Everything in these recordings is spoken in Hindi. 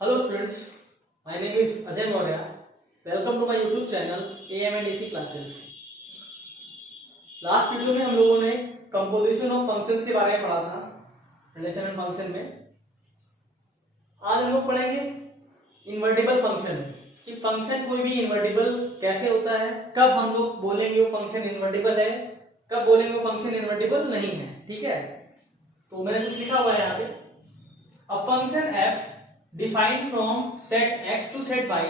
Hello students, my name is Ajay Maurya. Welcome to my YouTube channel AMNDC classes. Last video में हम लोगों ने कंपोजिशन ऑफ फंक्शंस के बारे में पढ़ा था रिलेशन एंड फंक्शन में। आज हम लोग पढ़ेंगे इन्वर्टिबल फंक्शन कि फंक्शन कोई भी इन्वर्टिबल कैसे होता है, कब हम लोग बोलेंगे वो फंक्शन इन्वर्टिबल है, कब बोलेंगे वो फंक्शन इन्वर्टिबल नहीं है। ठीक है, तो मैंने कुछ लिखा हुआ है यहाँ पे। A function f defined from set x to set y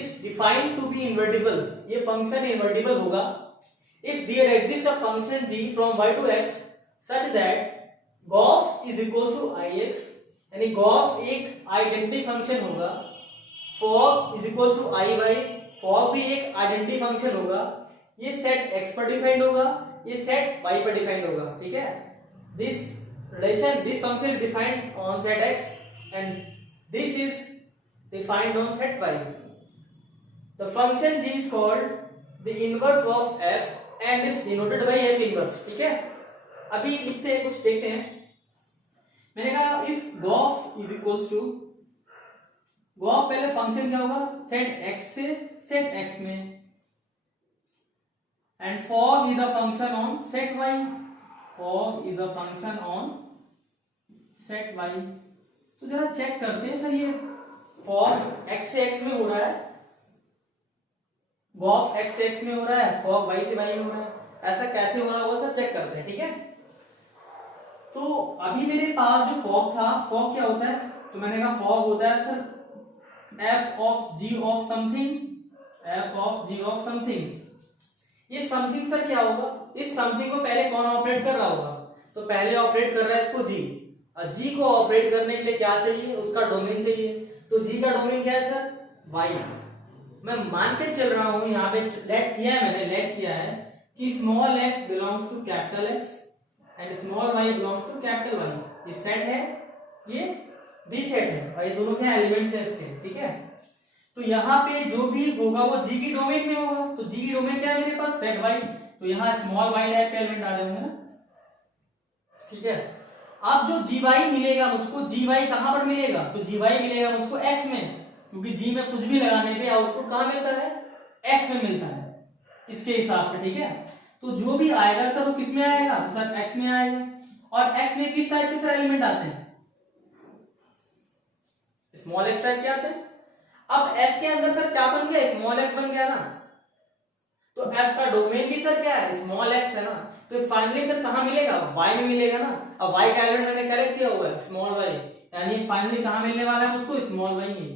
is defined to be invertible। ये फंक्शन इन्वर्टिबल होगा if there exists a function g from y to x such that gof is equals to ix, यानी gof एक आइडेंटिटी फंक्शन होगा, fog is equals to iy, fog भी एक आइडेंटिटी फंक्शन होगा। ये सेट x पर डिफाइंड होगा, ये सेट y पर डिफाइंड होगा। ठीक है, this function is defined on set x and this is defined on set y. The function g is called the inverse of f and is denoted by f inverse। ठीक है, अभी लिखते हैं, कुछ देखते हैं। मैंने कहा if gof is equals to, gof पहले फंक्शन क्या होगा, सेट x से सेट x में, and fog is a function on set y, fog is a function on set y। तो जरा चेक करते हैं सर, ये फॉग x से x में हो रहा है, गॉफ x से x में हो रहा है, फॉग y से y में हो रहा है, ऐसा कैसे हो रहा होगा सर, चेक करते हैं। ठीक है, तो अभी मेरे पास जो फॉग था, फॉग क्या होता है, तो मैंने कहा फॉग होता है sir f of g of something, f of g of something. ये समथिंग सर क्या होगा, इस समथिंग को पहले कौन ऑपरेट कर रहा होगा, तो पहले ऑपरेट कर रहा है इसको g। जी को ऑपरेट करने के लिए क्या चाहिए, उसका डोमेन चाहिए। तो जी का डोमेन क्या है सर, y। मैं मान के चल रहा हूं, यहाँ पे लेट किया है, मैंने लेट किया है कि small x belongs to capital x and small y belongs to capital y। ये सेट है, ये बी सेट है और ये दोनों क्या एलिमेंट्स हैं इसके। ठीक है, तो यहाँ पे जो भी होगा वो जी की डोमेन में होगा। तो जी की डोमेन क्या है मेरे पास, सेट y, तो यहाँ स्मॉल y टाइप के एलिमेंट आ रहे होंगे ना। ठीक है, अब जो gy मिलेगा मुझको, gy कहां पर मिलेगा, तो gy मिलेगा मुझको x में, क्योंकि g में कुछ भी लगाने पे आउटपुट कहां मिलता है, x में मिलता है इसके हिसाब से। ठीक है, तो जो भी आएगा सर वो किस में आएगा, तो सर x में आएगा। और x में किस टाइप के सर एलिमेंट आते हैं, स्मॉल x टाइप के आते हैं। अब f के अंदर सर क्या बन गया, स्मॉल x बन गया ना, तो f का डोमेन भी सर क्या है, स्मॉल x है ना। तो फाइनली सर कहां मिलेगा, y में मिलेगा ना। अब y का एलिमेंट मैंने कलेक्ट किया हुआ है स्मॉल y, यानी फाइनली कहां मिलने वाला है मुझको, स्मॉल y में।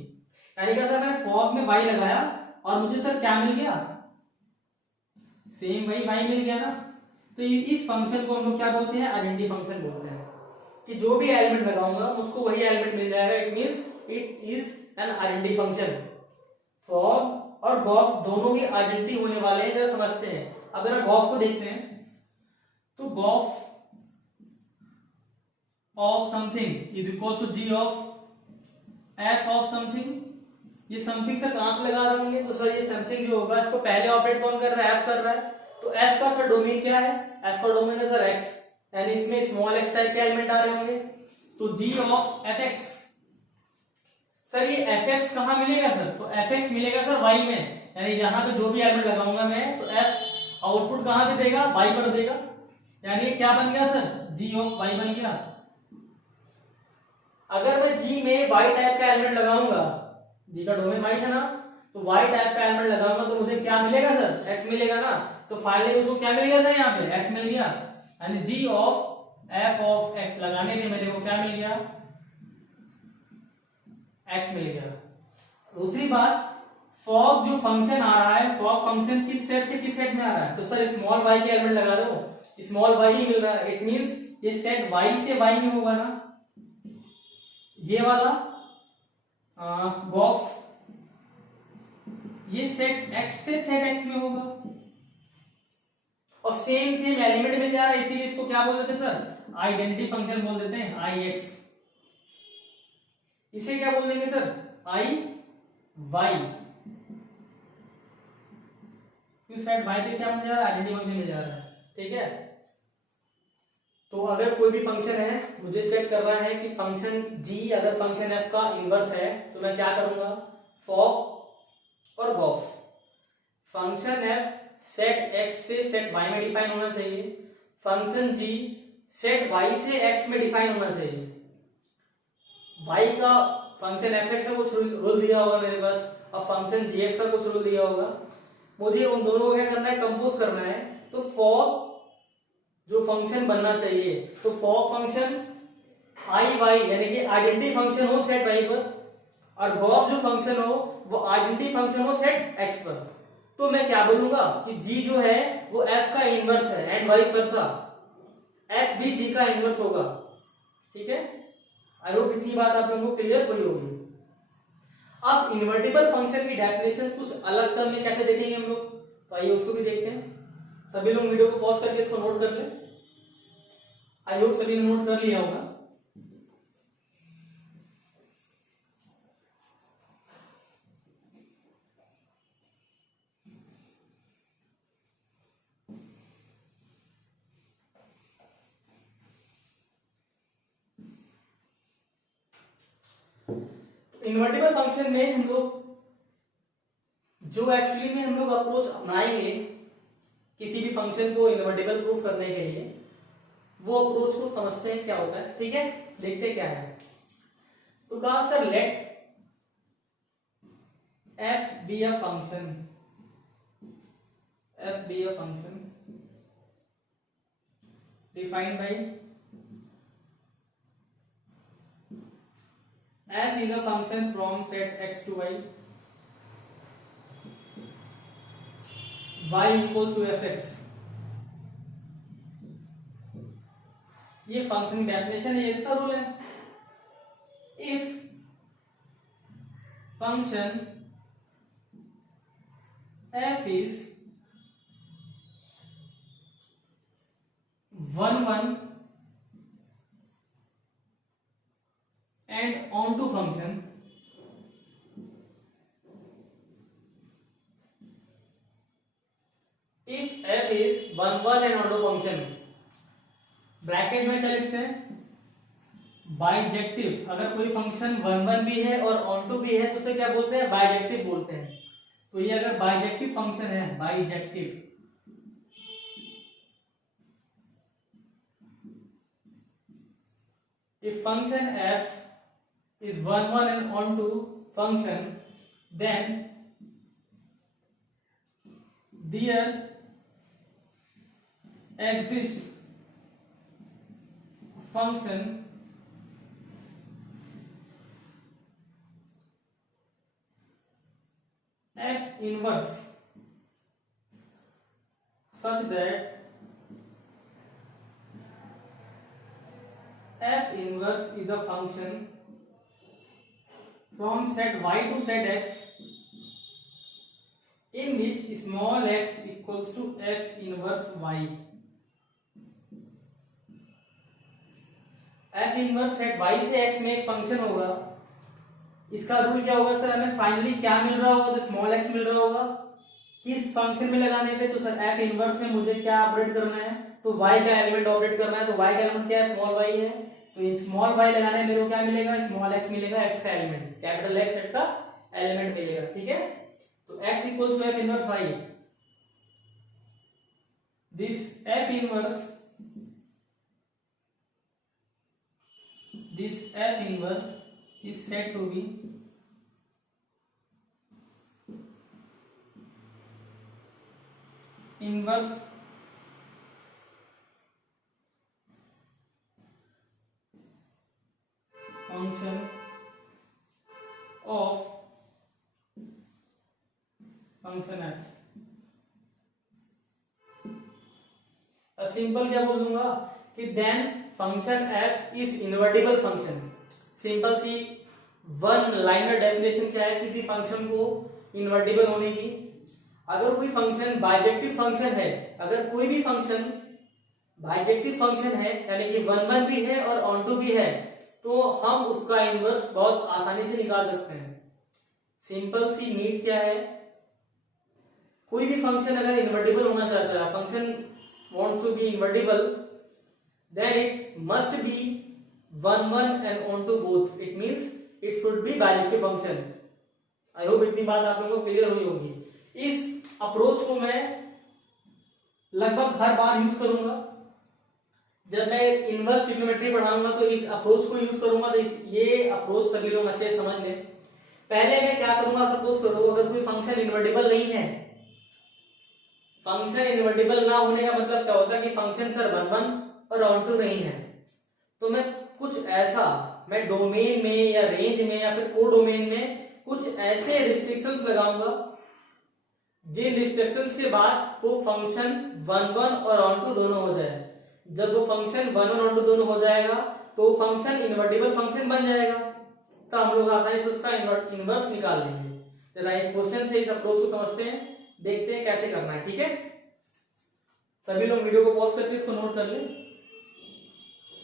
यानी क्या सर, मैंने फॉग में y लगाया और मुझे सर क्या मिल गया, सेम वही y मिल गया ना। तो इस फंक्शन को हम लोग क्या बोलते हैं, आइडेंटिटी फंक्शन बोलते हैं, कि जो भी एलिमेंट लगाऊंगा मुझको वही एलिमेंट मिल जाएगा। It means it is an identity function. Fog और गॉफ दोनों ही आइडेंटिटी होने वाले हैं, जरा समझते हैं। अब जरा गॉफ को देखते हैं, तो gof of something is equal to g of f of something. ये समथिंग से कहां से लगा रहे होंगे, तो सर ये समथिंग जो होगा इसको पहले ऑपरेट कौन कर रहा है, एफ कर रहा है। तो एफ का सर डोमेन क्या है, एफ का डोमेन है सर एक्स, यानी इसमें स्मॉल एक्स टाइप के एलिमेंट आ रहे होंगे। तो जी ऑफ एफ एक्स, सर ये एफ एक्स कहां मिलेगा सर, तो एफ एक्स मिलेगा सर वाई में, यानी यहां पे जो भी एलिमेंट लगाऊंगा मैं, तो एफ आउटपुट कहां पे देगा, वाई पर देगा। यानी क्या बन गया सर, जी ऑफ वाई बन गया। अगर मैं जी में वाई टाइप का एलिमेंट लगाऊंगा, जी का डोमेन वाई है ना, तो वाई टाइप का एलिमेंट लगाऊंगा तो मुझे क्या मिलेगा सर, एक्स मिलेगा ना। तो फाइनली मुझको क्या मिल गया था, यहाँ पे एक्स मिल गया, यानी जी ऑफ एफ ऑफ एक्स लगाने पे मेरे को क्या मिल गया, एक्स मिल गया। दूसरी बात, फॉग जो फंक्शन आ रहा है, फॉग फंक्शन किस सेट से किस सेट में आ रहा है, तो सर स्मॉल वाई के एलिमेंट लगा दो, स्मॉल वाई ही मिल रहा है। इट मींस ये सेट वाई से वाई में होगा ना, ये वाला गॉफ ये सेट एक्स से सेट एक्स में होगा, और सेम सेम एलिमेंट मिल जा रहा है, इसीलिए इसको क्या बोल देते हैं सर, आइडेंटिटी फंक्शन बोल देते हैं, आई एक्स। इसे क्या बोल देंगे सर, आई वाई, क्योंकि सेट वाई पे क्या मिल जा रहा है, आइडेंटिटी फंक्शन मिल जा रहा है। ठीक है, तो अगर कोई भी फंक्शन है, मुझे चेक करना है कि फंक्शन g अगर फंक्शन f का इनवर्स है, तो मैं क्या करूंगा, फॉर और gof. Function f set x से सेट y में डिफाइन होना चाहिए, फंक्शन g सेट y से x में डिफाइन होना चाहिए। y का फंक्शन fx का कुछ रूल दिया होगा मेरे पास, और फंक्शन gx का कुछ रूल दिया होगा। मुझे उन दोनों को क्या करना है, कंपोज करना है। तो फॉर जो फंक्शन बनना चाहिए, तो फॉर फंक्शन आई वाई यानी कि आइडेंटिटी फंक्शन हो सेट y पर, और गॉस जो फंक्शन हो वो आइडेंटिटी फंक्शन हो सेट x पर। तो मैं क्या बोलूंगा कि g जो है वो f का इनवर्स है, एंड वाइस वर्सा f भी g का इनवर्स होगा। ठीक है, आई होप इतनी बात आप लोगों को क्लियर हुई होगी। अब इन्वर्टिबल फंक्शन की डेफिनेशन कुछ अलग टर्म में कैसे देखेंगे हम लोग, तो आइए उसको भी देखते हैं। सभी लोग वीडियो को पॉज करके इसको नोट कर लें। आई होप सभी ने नोट कर लिया होगा। इन्वर्टिबल फंक्शन में हम लोग जो एक्चुअली में हम लोग अप्रोच अपनाएंगे किसी भी फंक्शन को इन्वर्टिबल प्रूफ करने के लिए, वो अप्रोच को समझते हैं क्या होता है। ठीक है, देखते क्या है। तो कहा sir let f be a function, f be a function defined by f is a function from set x to y, y equals to fx। ये फंक्शन डेफिनेशन है, इसका रूल है। If function f is 1 and onto function, if f is 1 and onto function, bracket में क्या लिखते हैं, बाइजेक्टिव। अगर कोई फंक्शन 1 भी है और onto भी है तो उसे क्या बोलते हैं, बाइजेक्टिव बोलते हैं। तो ये अगर बाइजेक्टिव फंक्शन है, bijective, if function f is 1 and onto function, then there exists function f inverse such that f inverse is a function from set y to set x in which small x equals to f inverse y। f inverse set y से x में एक फंक्शन होगा। इसका रूल क्या होगा सर, हमें फाइनली क्या मिल रहा होगा, तो स्मॉल x मिल रहा होगा। किस फंक्शन में लगाने पे, तो सर f इनवर्स में मुझे क्या ऑपरेट करना है, तो y का एलिमेंट ऑपरेट करना है। तो y का एलिमेंट क्या है, स्मॉल y है। तो स्मॉल y लगाने में मेरे को क्या मिलेगा, स्मॉल x मिलेगा, x का एलिमेंट, कैपिटल x सेट का एलिमेंट मिलेगा। ठीक है, तो x equals to f inverse y। This f inverse is said to be inverse function of function f। Simple क्या बोल दूंगा कि then function f is invertible function. Simple सी वन लाइनर डेफिनेशन क्या है किसी फंक्शन को इन्वर्टिबल होने की। अगर कोई फंक्शन बाइजेक्टिव फंक्शन है, अगर कोई भी फंक्शन बाइजेक्टिव फंक्शन है यानी कि 1 भी है और onto भी है, तो हम उसका इनवर्स बहुत आसानी से निकाल सकते हैं। सिंपल सी नीड क्या है, कोई भी फंक्शन अगर इन्वर्टिबल होना चाहता है, function wants to be invertible, then it must be 1 1 and onto both. It means it should be bijective function. I hope इतनी बात आप लोगों को क्लियर हुई होगी। इस अप्रोच को मैं लगभग हर बार यूज करूंगा। जब मैं इनवर्स ट्रिग्नोमेट्री पढ़ाऊंगा तो इस अप्रोच को यूज करूंगा। तो ये अप्रोच सभी लोग अच्छे से समझ लें। पहले मैं क्या करूंगा, सपोज करो अगर कोई फंक्शन इन्वर्टिबल नहीं है, फंक्शन इन्वर्टिबल ना होने का मतलब क्या होता है कि फंक्शन सर 1 1 और ऑनटू नहीं है, तो मैं कुछ ऐसा मैं डोमेन में या रेंज में या फिर को डोमेन में कुछ ऐसे रिस्ट्रिक्शंस लगाऊंगा जिन रिस्ट्रिक्शंस के बाद वो फंक्शन 1 1 और ऑनटू दोनों हो जाए। जब वो फंक्शन 1 1 ऑनटू दोनों हो जाएगा तो वो फंक्शन इन्वर्टिबल फंक्शन बन जाएगा। तो हम लोग आसानी से उसका इनवर्स निकाल लेंगे। जरा एक क्वेश्चन से इस अप्रोच को समझते हैं, देखते हैं कैसे करना है। ठीक है, सभी लोग वीडियो को पॉज करके इसको नोट कर लें।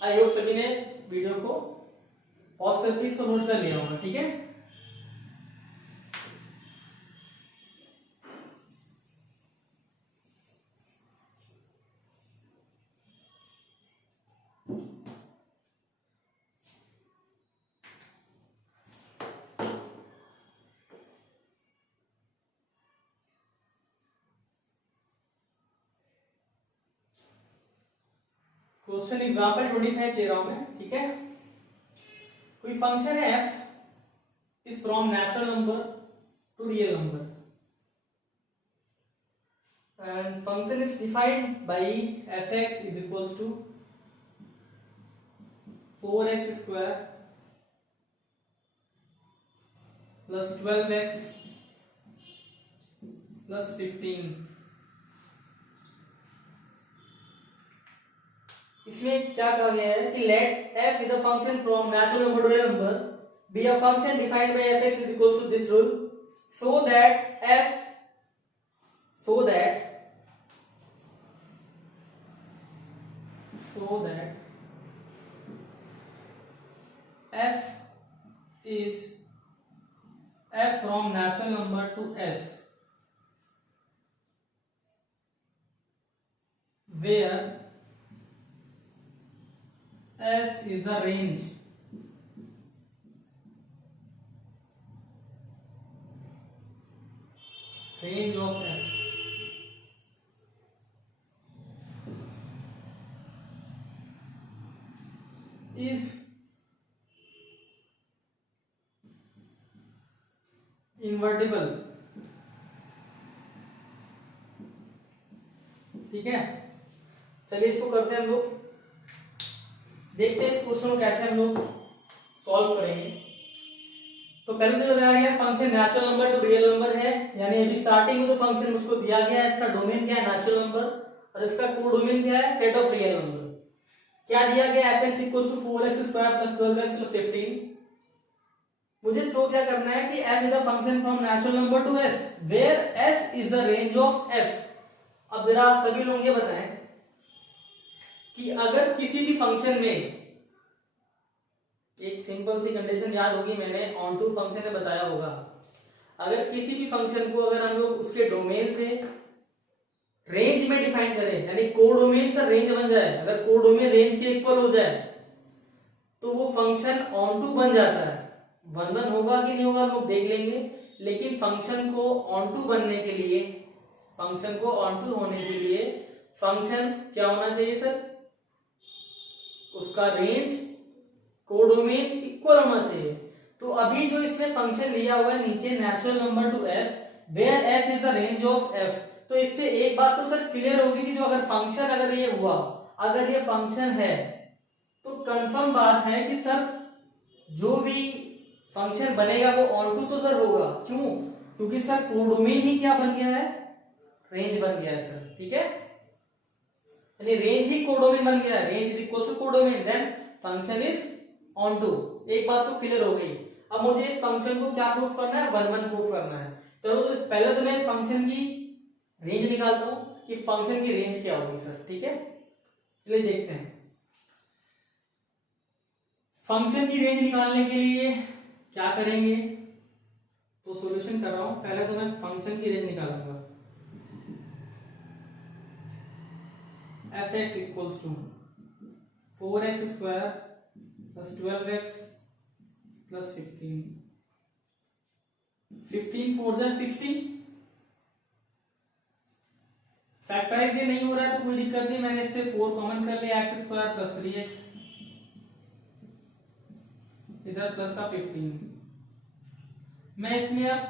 आई होप सभी ने वीडियो को पॉज करके इसको नोट कर लिया होगा। ठीक है, क्वेश्चन एग्जांपल 25 ले रहा हूं मैं। ठीक है, कोई फंक्शन है f is from natural number to real number and function is defined by fx is equals to 4x square plus 12x plus 15। इसमें क्या कहा गया है कि let f is a function from natural number to real number be a function defined by fx is equals to this rule so that f is f from natural number to s where s is a range of f is invertible। ठीक है, चलिए इसको करते हैं हम लोग, देखते हैं इस क्वेश्चन को कैसे हम लोग सॉल्व करेंगे। तो पहले तो बताया गया function natural number to real number है, यानी अभी स्टार्टिंग में जो फंक्शन मुझको दिया गया है इसका डोमेन क्या है, नेचुरल नंबर, और इसका कोडोमेन क्या है, सेट ऑफ रियल नंबर। क्या दिया गया fx equals to 4x square plus 12x plus 15। मुझे शो क्या करना है कि f is a function from natural number to s where s is the range of f। अब जरा सभी लोग ये बताएं कि अगर किसी भी फंक्शन में, एक सिंपल सी कंडीशन याद होगी, मैंने ऑन टू फंक्शन में बताया होगा, अगर किसी भी फंक्शन को अगर हम लोग उसके डोमेन से रेंज में डिफाइन करें, यानी कोडोमेन से रेंज बन जाए, अगर कोडोमेन रेंज के इक्वल हो जाए तो वो फंक्शन ऑन टू बन जाता है। 1 1 होगा कि नहीं होगा हम लोग देख लेंगे, लेकिन फंक्शन को ऑन टू बनने के लिए, फंक्शन को ऑन टू होने के लिए फंक्शन क्या होना चाहिए सर, उसका रेंज कोडोमेन इक्वल होना चाहिए। तो अभी जो इसमें फंक्शन लिया हुआ है नीचे natural number to s where s is the range of f, तो इससे एक बात तो सर क्लियर होगी कि जो अगर फंक्शन अगर ये हुआ, अगर ये फंक्शन है तो कंफर्म बात है कि सर जो भी फंक्शन बनेगा वो ऑन टू तो सर होगा। क्यों? क्योंकि सर कोडोमेन ही क्या बन गया है, रेंज बन गया है सर। ठीक है, यानी रेंज ही कोडोमेन बन गया है, range is equal to codomain, then function is onto. एक बात तो क्लियर हो गई। अब मुझे इस फंक्शन को क्या प्रूफ करना है, 1 1 प्रूफ करना है। चलो तो पहले तो मैं इस फंक्शन की रेंज निकालता हूं कि फंक्शन की रेंज क्या होगी सर। ठीक है, चलिए देखते हैं। फंक्शन की रेंज निकालने के लिए क्या करेंगे, तो सॉल्यूशन कर रहा हूं। पहले तो मैं फंक्शन की रेंज निकालूंगा, fx equals to 4x² plus 12x plus 15, 15 4 60। Factorise ये नहीं हो रहा है तो कोई दिक्कत नहीं, मैंने इससे 4 कॉमन कर लिया, x² प्लस 3x, इधर प्लस का 15। मैं इसमें अब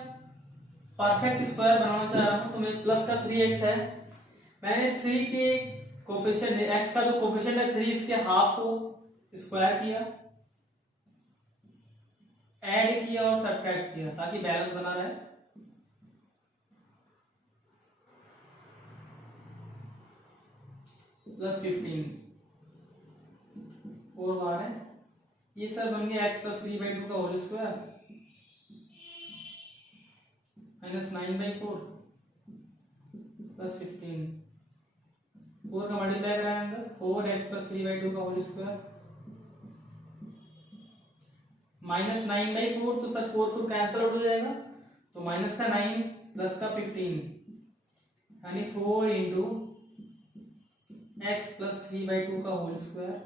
परफेक्ट स्क्वायर बनाना चाह रहा हूं, तो मेरे प्लस का 3x है, मैंने 3 के कोफिशिएंट x का जो कोफिशिएंट है 3, इसके हाफ को स्क्वायर किया, ऐड किया और सब्ट्रैक्ट किया ताकि बैलेंस बना रहे। प्लस 15 4 बार है, ये सर बन गया x प्लस 3/2 का होल स्क्वायर माइनस 9/4 प्लस 15, 4 का मल्टीप्लाई कराएंगे अंदर, 4x प्लस 3/2 का होल स्क्वायर माइनस 9/4, तो सर 4 कैंसिल आउट हो जाएगा, तो माइनस का 9 प्लस का 15 यानी 4 इंटू x प्लस 3/2 का होल स्क्वायर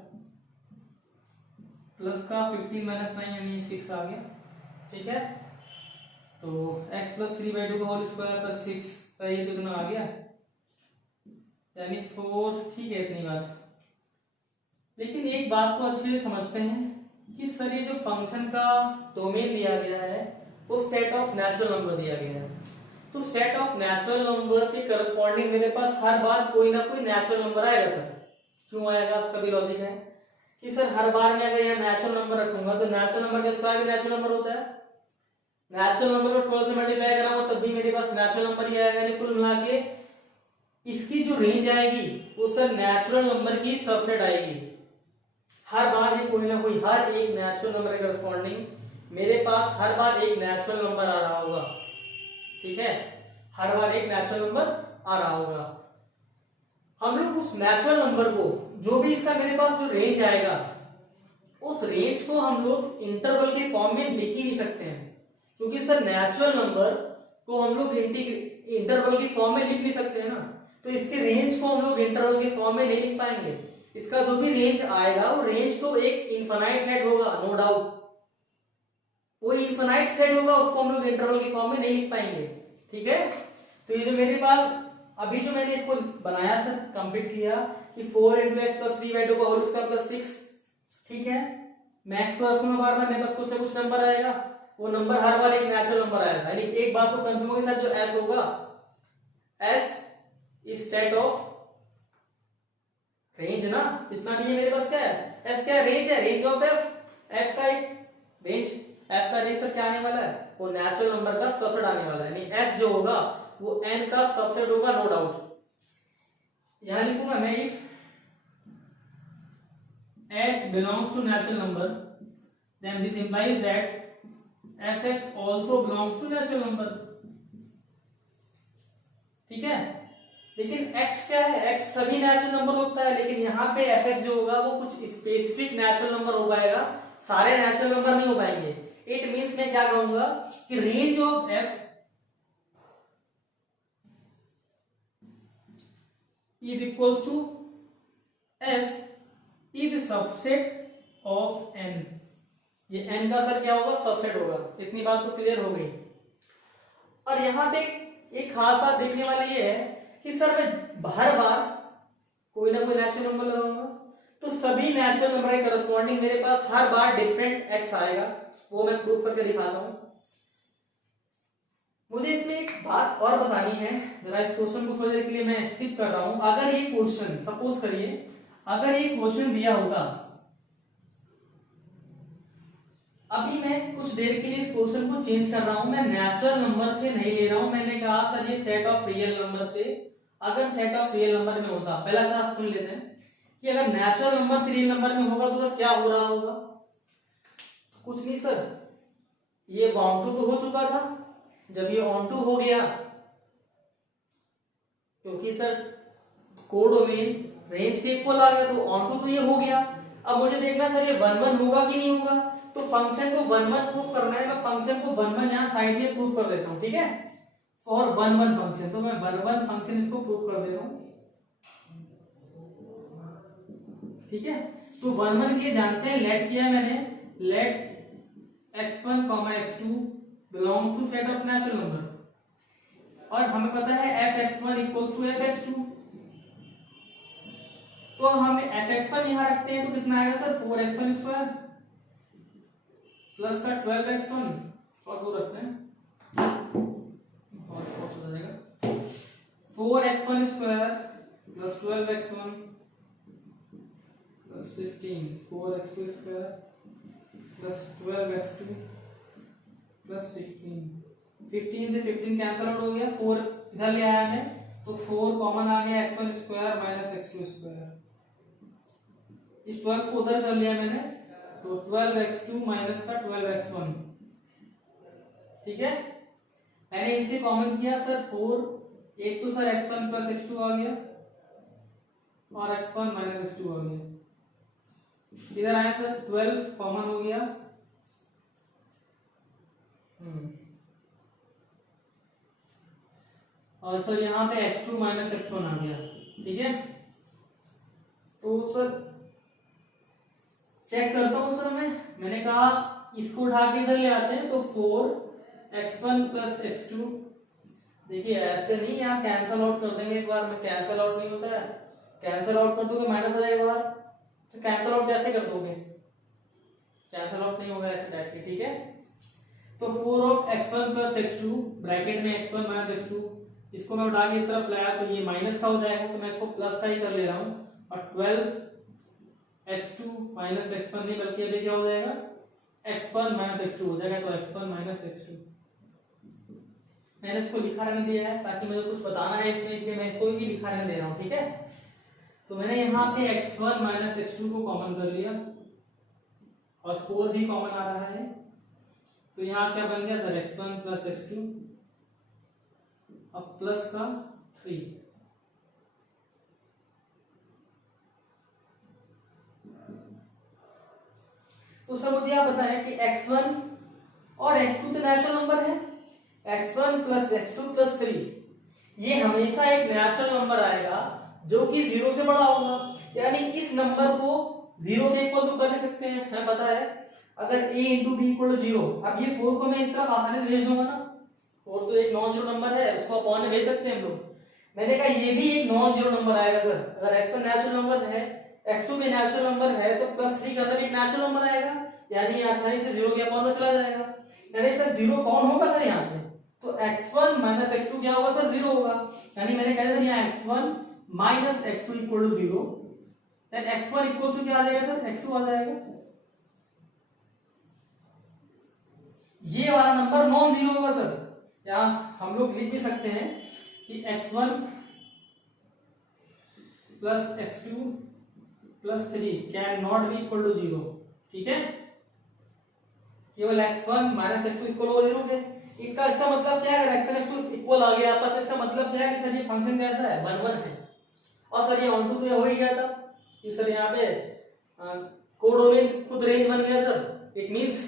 प्लस का 15 माइनस 9 यानी 6 आ गया। ठीक है, तो x प्लस 3/2 का होल स्क्वायर प्लस 6, सर ये कितना आ गया यानी 4। ठीक है इतनी बात, लेकिन एक बात को अच्छे से समझते हैं कि सर ये जो फंक्शन का डोमेन दिया गया है वो सेट ऑफ नेचुरल नंबर दिया गया है, तो सेट ऑफ नेचुरल नंबर के करस्पॉन्डिंग मेरे पास हर बार कोई ना कोई नेचुरल नंबर आएगा। सर क्यों आएगा, उसका भी लॉजिक है कि सर हर बार मैं अगर यहाँ नेचुरल नंबर रखूंगा तो नेचुरल नंबर का स्क्वायर भी नेचुरल नंबर होता है, नेचुरल नंबर को 12 से मल्टीप्लाई कराऊंगा तब भी मेरे पास नेचुरल नंबर ही आएगा, यानी कुल मिला के इसकी जो रेंज आएगी वो सर नेचुरल नंबर की सबसेट आएगी। हर बार ये कोई ना कोई हर एक नेचुरल नंबर के करस्पॉन्डिंग मेरे पास हर बार एक नेचुरल नंबर आ रहा होगा। ठीक है, हर बार एक नेचुरल नंबर आ रहा होगा। हम लोग उस नेचुरल नंबर को जो भी इसका मेरे पास जो रेंज आएगा उस रेंज को हम लोग इंटरवल के फॉर्म में लिख ही नहीं सकते हैं, क्योंकि सर नेचुरल नंबर को हम लोग इंटरवल की फॉर्म में लिख नहीं सकते हैं ना, तो इसके रेंज को हम लोग इंटरवल के फॉर्म में नहीं लिख पाएंगे। इसका जो भी रेंज आएगा वो रेंज तो एक इनफाइनाइट सेट होगा, नो डाउट वो इनफाइनाइट सेट होगा, उसको हम लोग इंटरवल के फॉर्म में नहीं लिख पाएंगे। ठीक है, तो ये जो मेरे पास अभी जो मैंने इसको बनाया सर कंप्लीट किया कि 4 इंटू एक्स प्लस 3/2 का होल स्क्वायर प्लस 6। ठीक है, मैं एक्स को रखूंगा बार बार, मेरे पास कुछ ना कुछ नंबर आएगा, वो नंबर हर बार एक नेचुरल नंबर आएगा, यानी एक बात तो कंफर्म होगी सर जो एस होगा, S is set of range ना, इतना भी है मेरे पास क्या है, एस क्या है, रेंज है, रेंज ऑफ एफ, एफ का एक रेंज, एफ का रेंज सर क्या आने वाला है, वो नेचुरल नंबर का सबसेट आने वाला है, यानी एस जो होगा वो n का सबसेट होगा, नो डाउट। यहां लिखूंगा मैं if x belongs to natural number then this implies that fx also belongs to natural number। ठीक है, लेकिन x क्या है, x सभी नेचुरल नंबर होता है, लेकिन यहाँ पे fx जो होगा वो कुछ स्पेसिफिक नेचुरल नंबर हो पाएगा, सारे नेचुरल नंबर नहीं हो पाएंगे। इट मींस मैं क्या कहूंगा कि range of f is equals to s is subset of n। ये n का सर क्या होगा, सबसेट होगा। इतनी बात तो क्लियर हो गई। और यहाँ पे एक खास बात देखने वाली ये है कि सर मैं हर बार कोई ना कोई नेचुरल नंबर लगाऊंगा तो सभी नेचुरल नंबर के करस्पॉन्डिंग मेरे पास हर बार डिफरेंट x आएगा, वो मैं प्रूफ करके दिखाता हूँ। मुझे इसमें एक बात और बतानी है, जरा इस क्वेश्चन को थोड़ी देर के लिए मैं स्किप कर रहा हूं। अगर ये क्वेश्चन सपोज करिए, अगर ये क्वेश्चन दिया होगा, अभी मैं कुछ देर के लिए इस क्वेश्चन को चेंज कर रहा हूं, मैं नेचुरल नंबर से नहीं ले रहा हूं, मैंने कहा सर ये सेट ऑफ रियल नंबर से, अगर सेट ऑफ रियल नंबर में होता, पहला चार्ट सुन लेते हैं कि अगर नेचुरल नंबर से रियल नंबर में होगा तो सर क्या हो रहा होगा, कुछ नहीं सर, ये बाउंड टू तो हो चुका था, जब ये ऑन टू हो गया क्योंकि सर कोडोमेन रेंज के इक्वल आ गया तो ऑन टू तो ये हो गया। अब मुझे देखना सर ये 1 1 होगा कि नहीं होगा, तो फंक्शन को 1 1 प्रूफ करना है, मैं फंक्शन को 1 1 यहां साइड में प्रूफ कर देता हूं। ठीक है, फॉर 1 1 फंक्शन, तो मैं 1 1 फंक्शन इसको प्रूफ कर दे रहा हूं। ठीक है, तो 1 1 के लिए जानते हैं, लेट किया मैंने, let x1, x2 belong to set of natural number, और हमें पता है fx1 इक्वल्स टू fx2, तो हम fx1 यहां रखते हैं तो कितना आएगा सर 4x1 स्क्वायर प्लस का 12x1 और वो रखते हैं और हो जाएगा 4x1 square plus 12x1 plus 15 4x2 square plus 12x2 plus 15 से 15 कैंसिल आउट हो गया, 4 इधर ले आया मैं तो 4 कॉमन आ गया, x1 square minus x2 square, इस 12 को उधर कर लिया मैंने तो 12x2 माइनस का 12x1, ठीक है। मैंने इनसे कॉमन किया सर 4, एक तो सर x1 प्लस x2 आ गया और x1 माइनस x2 आ गया, इधर आया सर 12 कॉमन हो गया, और सर यहाँ पे x2 माइनस x1 आ गया, ठीक है। तो सर चेक करता हूं सर मैंने कहा इसको उठा के इधर ले आते हैं तो 4x1 प्लस x2, देखिए ऐसे नहीं, यहाँ कैंसिल आउट कर देंगे एक बार में, कैंसिल आउट नहीं होता है, कैंसिल आउट कर दोगे माइनस आ जाएगा बाहर, तो कैंसिल आउट कैसे कर दोगे, कैंसिल आउट नहीं होगा ऐसे टाइप के, ठीक है। तो 4 of x1 plus x2 bracket में x1 माइनस x2, इसको मैं उठा के इस तरफ लाया तो ये माइनस का हो जाएगा, तो मैं इसको प्लस का ही कर ले रहा हूं, और 12 x2 माइनस x1 नहीं बल्कि अभी क्या हो जाएगा x1 माइनस x2 हो जाएगा, तो x1 माइनस x2, मैंने इसको लिखा रहने दिया है ताकि मुझे कुछ बताना है इसमें, इसलिए मैं इसको भी लिखा रहने दे रहा हूं, ठीक है। तो मैंने यहाँ पे x1 माइनस x2 को कॉमन कर लिया और 4 भी कॉमन आ रहा है, तो यहाँ क्या बन गया सर x1 प्लस x2 अब प्लस का 3, तो सर मुझे आप बताएं कि x1 और x2 तो नेचुरल नंबर है, x1 प्लस x2 प्लस 3 ये हमेशा एक नेचुरल नंबर आएगा जो कि 0 से बड़ा होगा, यानी इस नंबर को 0 के इक्वल तो कर नहीं सकते हैं, हमें पता है अगर a into b equal to 0, अब ये 4 को मैं इस तरफ आसानी से भेज दूंगा ना, 4 तो एक नॉन जीरो नंबर है, उसको अपॉन में भेज सकते हैं हम लोग, मैंने कहा ये भी एक नॉन जीरो नंबर आएगा सर, अगर x1 नेचुरल नंबर है x2 भी नेचुरल नंबर है तो प्लस 3 करना भी एक नेचुरल नंबर आएगा, यानी आसानी से 0 के अपॉन में चला जाएगा, यानी सर 0 कौन होगा सर यहाँ पे, तो x1 माइनस x2 क्या होगा सर 0 होगा, यानी मैंने कहा था यहाँ x1 minus x2 equal to 0, then x1 equal to क्या आ जाएगा सर x2 आ जाएगा, ये वाला नंबर नॉन जीरो होगा सर, या हम लोग लिख भी सकते हैं कि x1 plus x2 plus 3 can not be equal to 0, ठीक है, केवल x1 माइनस x2 इक्वल हो 0 के, इनका इसका मतलब क्या है, अगर x1 x2 इक्वल आ गया आपस में, इसका मतलब क्या है कि सर ये फंक्शन कैसा है 1 1 है, और सर ये ऑन टू तो ये हो ही गया था कि सर यहाँ पे कोडोमेन खुद रेंज बन गया sir, it means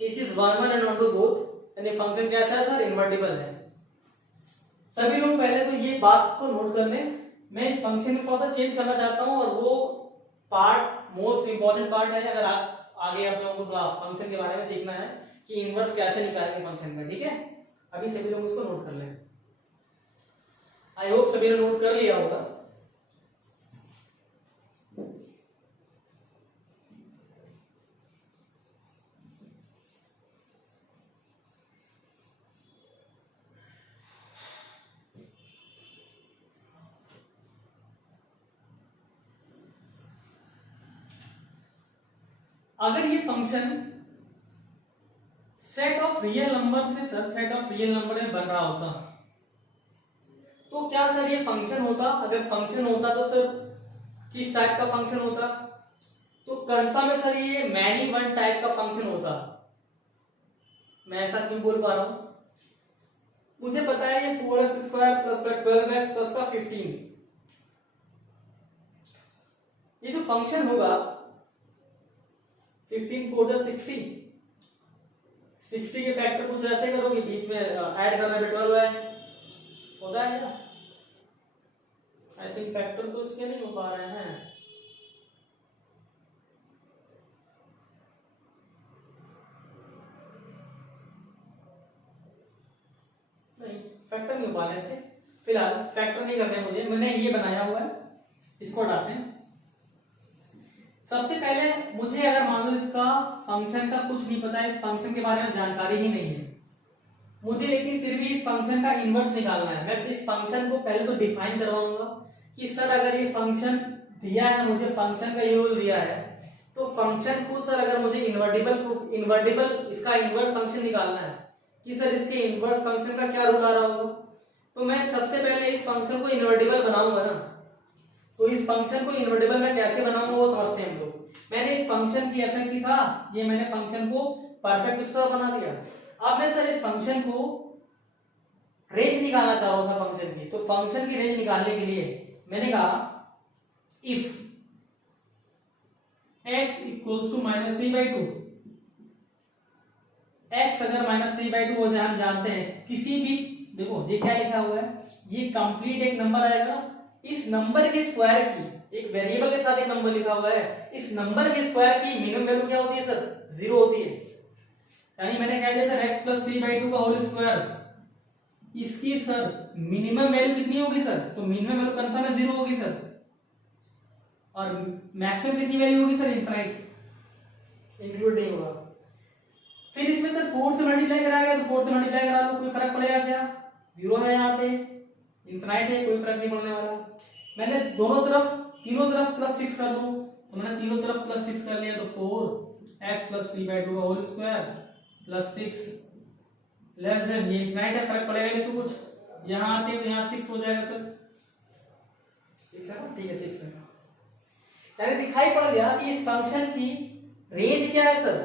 it is 1 1 and onto both, यानी फंक्शन कैसा है सर इनवर्टिबल है। सभी लोग पहले तो ये बात को नोट कर लें, मैं इस फंक्शन को थोड़ा चेंज करना चाहता हूं, और वो पार्ट मोस्ट इंपॉर्टेंट पार्ट है, अगर आगे आप लोगों को फंक्शन के बारे में सीखना है कि इनवर्स कैसे निकालेंगे फंक्शन का, ठीक है। अभी सभी लोग उसको नोट कर लें, आई होप सभी ने नोट कर लिया होगा। अगर ये function set of real number से सर सेट ऑफ रियल नंबर में बन रहा होता तो क्या सर ये फंक्शन होता, अगर फंक्शन होता तो सर किस टाइप का फंक्शन होता, तो कंफर्म है सर ये मैनी वन टाइप का फंक्शन होता। मैं ऐसा क्यों बोल पा रहा हूं, मुझे पता है ये 4x स्क्वायर प्लस का 12x प्लस का 15, ये जो फंक्शन होगा 15 4 60, 60 के फैक्टर कुछ ऐसे करोगे, बीच में ऐड करना भी 12 है, होता है क्या, आई थिंक फैक्टर तो उसके नहीं हो पा रहे हैं, फैक्टर नहीं हो पा रहा है इसके, फिलहाल फैक्टर नहीं करना है मुझे, मैंने ये बनाया हुआ है, इसको हटाते हैं। सबसे पहले मुझे अगर मान लो इसका फंक्शन का कुछ नहीं पता है, इस फंक्शन के बारे में जानकारी ही नहीं है मुझे, लेकिन फिर भी इस फंक्शन का इनवर्स निकालना है। मैं इस फंक्शन को पहले तो डिफाइन करवाऊंगा कि सर अगर ये फंक्शन दिया है, मुझे फंक्शन का ये रूल दिया है, तो फंक्शन को सर अगर मुझे इन्वर्टिबल इसका इनवर्स फंक्शन निकालना है कि सर इसके इनवर्स फंक्शन का क्या रूल आ रहा होगा, तो मैं सबसे पहले इस फंक्शन को इन्वर्टिबल बनाऊंगा ना। तो इस फंक्शन को इन्वर्टिबल मैं कैसे बनाऊंगा वो समझते हैं हम लोग। मैंने इस फंक्शन की एफ लिखा, ये मैंने फंक्शन को परफेक्ट स्क्वायर बना दिया। अब मैं सर इस फंक्शन को रेंज निकालना चाह रहा था फंक्शन की, तो फंक्शन की रेंज निकालने के लिए मैंने कहा if x equals to -3/2, x अगर -3/2 हो जाए, हम जानते हैं किसी भी, देखो ये क्या लिखा हुआ है, ये कंप्लीट एक नंबर आएगा, इस नंबर के स्क्वायर की, एक वेरिएबल के साथ एक नंबर लिखा हुआ है, इस नंबर के स्क्वायर की मिनिमम वैल्यू क्या होती है सर, 0 होती है। यानी मैंने कह दिया सर x + 3/2 का होल स्क्वायर, इसकी सर मिनिमम वैल्यू कितनी होगी सर, तो मिनिमम वैल्यू कंफर्म है 0 होगी सर, और मैक्सिमम कितनी वैल्यू होगी सर, इनफाइनाइट, इंक्लूड नहीं होगा। फिर इसमें सर 4 से मल्टीप्लाई कराएगा, तो 4 से मल्टीप्लाई करा लो, कोई फर्क पड़ेगा क्या, 0 है यहाँ पे, इनफाइनाइट है, कोई फर्क नहीं पड़ने वाला। मैंने दोनों तरफ, तीनों तरफ +6 कर लूं, तो मैंने तीनों तरफ +6 कर लिया, तो 4x + 3/2 का होल स्क्वायर +6 लेस देन, ये इनफाइनाइट है, फर्क पड़ेगा इसको कुछ, यहाँ आते तो यहाँ 6 हो जाएगा सर, 6 है ना, ठीक है 6 है। यानी दिखाई पड़ गया कि इस फंक्शन की रेंज क्या है सर,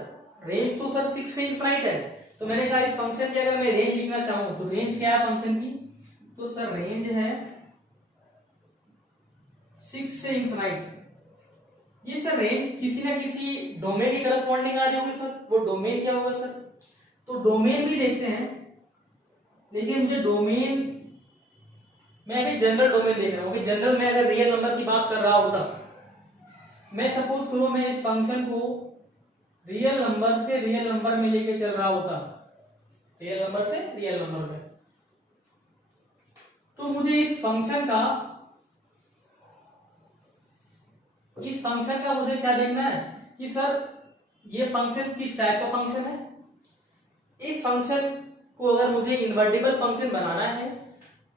रेंज तो सर 6 से इनफाइनाइट है। तो मैंने कहा इस फंक्शन की अगर मैं रेंज लिखना चाहूं तो रेंज क्या है फंक्शन की, तो सर रेंज है 6 से इनफाइनाइट। ये सर रेंज किसी ना किसी डोमेन की करस्पॉन्डिंग आ जाएगी सर, वो डोमेन क्या होगा सर, तो डोमेन भी देखते हैं, लेकिन मुझे डोमेन, मैं अभी जनरल डोमेन देख रहा हूं कि जनरल में अगर रियल नंबर की बात कर रहा होता, मैं सपोज करो मैं इस फंक्शन को रियल नंबर से रियल नंबर में लेके चल रहा होता, रियल नंबर से रियल नंबर में, तो मुझे इस फंक्शन का मुझे क्या देखना है कि सर ये फंक्शन किस टाइप का फंक्शन है। इस फंक्शन को अगर मुझे इन्वर्टिबल फंक्शन बनाना है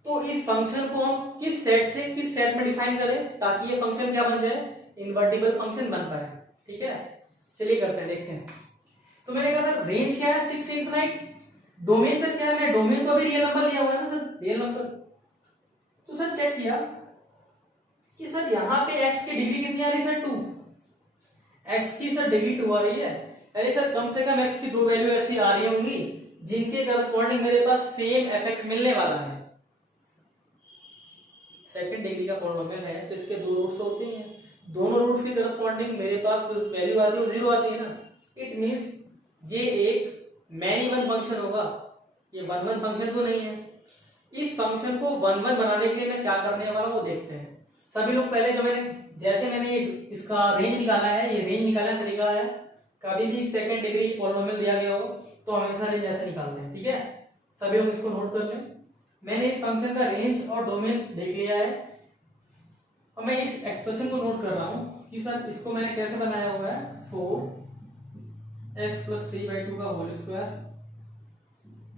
तो इस फंक्शन को हम किस सेट में डिफाइन करें ताकि ये फंक्शन क्या बन जाए, इन्वर्टिबल फंक्शन बन पाए। ठीक है, चलिए करते हैं, देखते हैं। तो मैंने कहा सर रेंज क्या है 6 से इनफाइनाइट, डोमेन सर क्या है, मैं डोमेन को भी रियल नंबर लिया हुआ है ना सर, रियल नंबर। तो सर चेक किया कि सर यहाँ पे x की डिग्री कितनी आ रही है सर 2, x की सर डिग्री 2 आ रही है, यानी सर कम से कम x की दो वैल्यू ऐसी आ रही होंगी जिनके करस्पॉन्डिंग मेरे पास सेम fx मिलने वाला है। सेकंड डिग्री का पॉलिनोमियल है तो इसके दो रूट्स होते हैं, दोनों रूट्स की करस्पॉन्डिंग मेरे पास जो वैल्यू आती है वो 0 आती है ना। इट मींस ये एक मैनी वन फंक्शन होगा, ये वन वन फंक्शन तो नहीं है। इस फंक्शन को वन वन बनाने के लिए मैं क्या करने वाला हूं वो देखते हैं। सभी लोग पहले जो मैंने ये इसका रेंज निकाला है, ये रेंज निकालने का तरीका है, कभी भी सेकंड डिग्री पॉलिनोमियल दिया गया हो तो हमेशा रेंज ऐसे निकालते हैं। ठीक है, सभी लोग इसको नोट कर लें। मैंने इस फंक्शन का रेंज और डोमेन देख लिया है, और मैं इस एक्सप्रेशन को नोट कर रहा हूं कि सर इसको मैंने कैसे बनाया हुआ है, 4x + 3/2 का होल स्क्वायर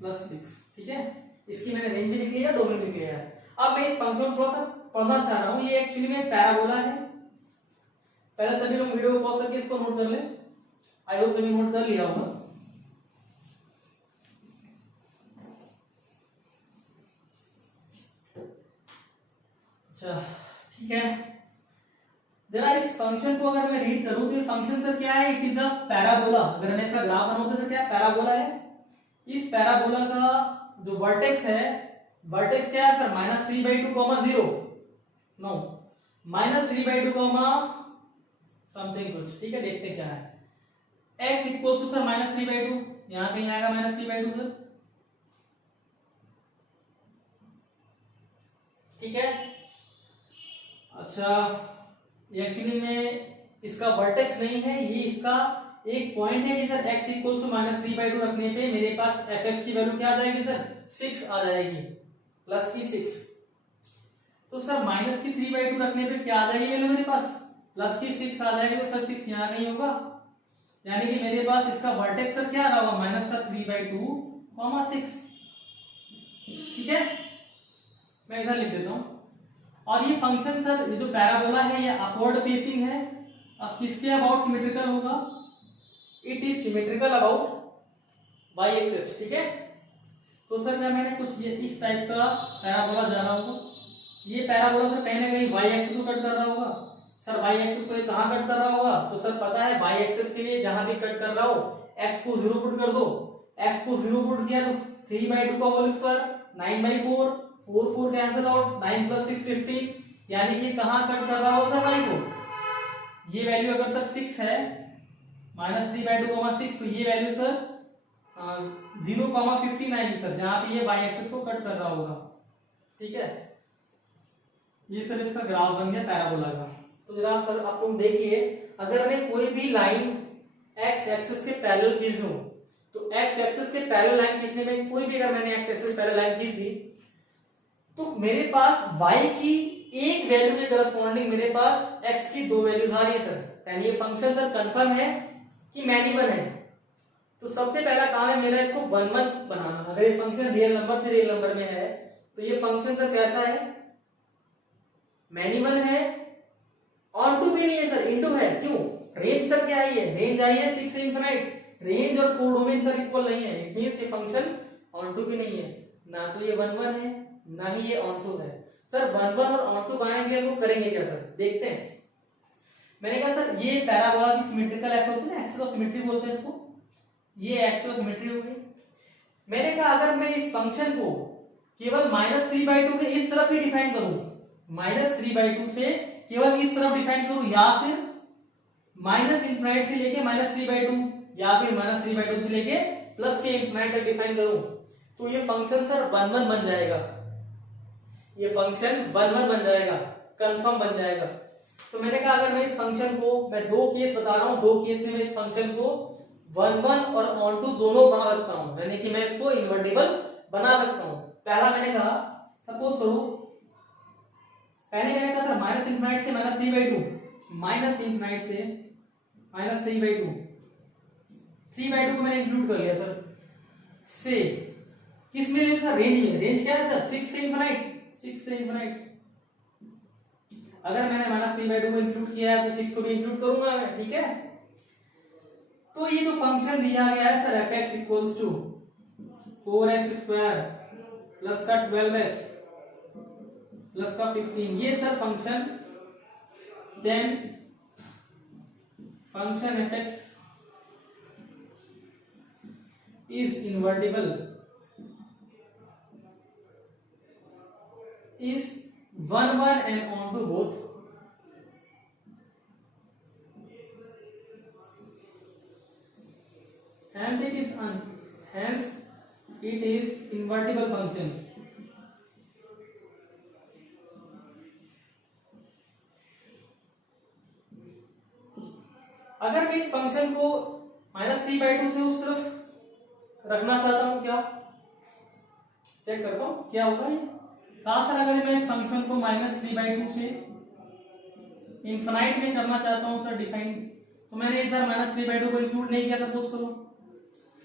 +6। ठीक है, इसकी मैंने रेंज भी लिख लिया है, डोमेन भी लिख लिया है। अब मैं इस फंक्शन को थोड़ा सा पढ़ना चाह रहा हूं, ये एक्चुअली में पैराबोला है। पहले सभी लोग वीडियो को पॉज करके इसको नोट कर ले, आई होप सभी नोट कर लिया होगा। अच्छा ठीक है, जरा इस फंक्शन को अगर मैं रीड करूं तो ये फंक्शन सर क्या है, इट इज अ पैराबोला। अगर मैं इसका ग्राफ बनाऊं तो क्या पैराबोला है। इस पैराबोला का जो वर्टेक्स है, वर्टेक्स क्या है सर, -3/2, 0 नो -3/2 समथिंग कुछ। ठीक है, देखते क्या है। x इक्वल्स टू सर -3/2, यहां कहीं आएगा -3/2 सर। ठीक है, अच्छा एक्चुअली में इसका वर्टेक्स नहीं है, ये इसका एक पॉइंट है कि सर x इक्वल्स टू -3/2 रखने पे मेरे पास fx की वैल्यू क्या आ जाएगी सर, 6 आ जाएगी। प्लस की 6। तो सर माइनस की 3/2 रखने पे क्या आ जाएगी वैल्यू मेरे पास, प्लस की 6 आ जाएगी। तो सर 6 यहाँ नहीं होगा, यानी कि मेरे पास इसका वर्टेक्स सर क्या आ रहा होगा, माइनस का 3/2 कॉमा 6। ठीक है, मैं इधर लिख देता हूं। और ये फंक्शन सर, ये जो पैराबोला है ये अपवर्ड फेसिंग है। अब किसके अबाउट सिमेट्रिकल होगा, it is symmetrical about y axis. ठीक है, तो सर क्या मैंने कुछ ये इस टाइप का पैराबोला जा रहा होगा, ये पैराबोला सर कहीं ना कहीं वाई एक्सिस को कट कर रहा होगा। सर वाई एक्सिस को कहां कट कर रहा होगा, तो सर पता है वाई एक्सिस के लिए जहां भी कट कर रहा हो x को 0 पुट कर दो। x को 0 पुट किया तो 3/2 का होल स्क्वायर 9/4, 4 4 कैंसिल आउट, 9 + 6 15, यानी कि कहां कट कर रहा हो सर y को, ये वैल्यू अगर सर 6 है -3/2 6, तो ये वैल्यू सर 0,59 सर, जहां पे ये y एक्सिस को कट कर रहा होगा। ठीक है, ये सर इसका ग्राफ बन गया पैराबोला का। तो जरा सर आप लोग देखिए, अगर मैं कोई भी लाइन x एक्सिस के पैरेलल खींच दूं, तो x एक्सिस के पैरेलल लाइन खींचने में कोई भी अगर मैंने x एक्सिस पैरेलल लाइन खींच दी, तो मेरे पास y की एक वैल्यू के करस्पॉन्डिंग मेरे पास x की 2 वैल्यूज आ रही है सर, यानी ये फंक्शन सर कंफर्म है कि मैनिबल है। तो सबसे पहला काम है मेरा इसको 1 1 बनाना। अगर ये फंक्शन रियल नंबर से रियल नंबर में है तो ये फंक्शन सर कैसा है, मैनिबल है, ऑन टू भी नहीं है सर, इनटू है। क्यों, रेंज सर क्या आई है, रेंज आई है 6 से इंफिनिट, रेंज और कोडोमेन सर इक्वल नहीं है, इट मींस ये फंक्शन ऑन टू भी नहीं है, ना तो ये 1 1 है ना ही ये ऑन टू है। सर 1 1 और ऑन टू बनाने के लिए हम लोग करेंगे क्या सर, देखते हैं। मैंने कहा सर ये पैराबोला की सिमेट्रिकल एक्स होती है ना, एक्सिस ऑफ सिमेट्री बोलते हैं इसको, ये एक्सिस ऑफ सिमेट्री हो गई। मैंने कहा अगर मैं इस फंक्शन को केवल -3/2 के इस तरफ ही डिफाइन करूं, -3/2 से केवल इस तरफ डिफाइन करूं, या फिर -∞ से लेके -3/2, या फिर -3/2 से लेके प्लस के इंफिनिट तक डिफाइन करूं, तो ये फंक्शन सर 1 1 बन जाएगा, ये फंक्शन 1 1 बन जाएगा, कंफर्म बन जाएगा। तो मैंने कहा अगर मैं इस फंक्शन को, मैं दो केस बता रहा हूं, दो केस में मैं इस फंक्शन को 1 1 और ऑन टू दोनों बना सकता हूं, यानी कि मैं इसको इन्वर्टिबल बना सकता हूं। पहला मैंने कहा सपोज करो, पहले मैंने कहा सर -∞ से -3/2, -∞ से -3/2, 3/2 को मैंने इंक्लूड कर लिया सर, से किस में ले सर, रेंज में। रेंज क्या है सर, 6 से इंफिनिट। अगर मैंने -3/2 को इंक्लूड किया है तो 6 को भी इंक्लूड करूंगा मैं। ठीक है, तो ये जो फंक्शन दिया गया है सर f(x) = 4x² प्लस का 12x प्लस का 15, ये sir function, then function f(x) is invertible, is 1 1 and on to both, hence it is invertible function। अगर मैं इस फंक्शन को -3/2 से उस तरफ रखना चाहता हूं, क्या चेक करता हूं क्या होगा ये। कहा सर अगर मैं इस फंक्शन को -3/2 से इंफिनिट में करना चाहता हूं सर डिफाइन, तो मैंने इधर -3/2 को इंक्लूड नहीं किया, सपोज करो,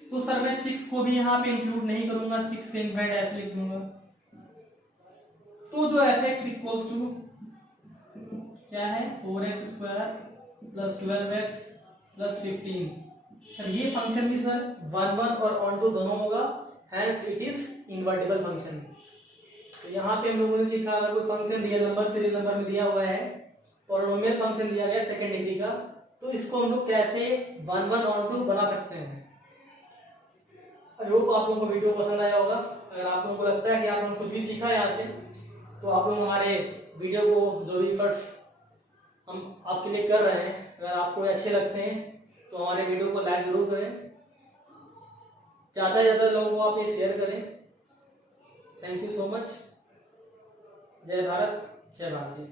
तो सर मैं 6 को भी यहां पे इंक्लूड नहीं करूंगा, 6 से इंफिनिट ऐसे लिख दूंगा। तो जो f(x) = क्या है, 4x² plus 12x plus 15, sir ये फंक्शन भी सर 1 1 और ऑन टू दोनों होगा, hence it is invertible function. तो यहाँ पे हम लोगों ने सीखा, अगर कोई फंक्शन रियल नंबर से रियल नंबर में दिया हुआ है, पॉलिनोमियल फंक्शन दिया गया सेकंड डिग्री का, तो इसको हम लोग कैसे 1 1 ऑन टू बना सकते हैं। आई होप आप लोगों को वीडियो पसंद आया होगा। अगर आप लोगों को लगता है कि आप लोगों ने कुछ भी सीखा यहाँ से, तो आप लोग हमारे वीडियो को, जो भी एफर्ट्स हम आपके लिए कर रहे हैं, अगर आपको अच्छे लगते हैं तो हमारे वीडियो को लाइक जरूर करें, ज़्यादा से ज़्यादा लोगों को आप ये शेयर करें। Thank you so much. जय भारत, जय भारती।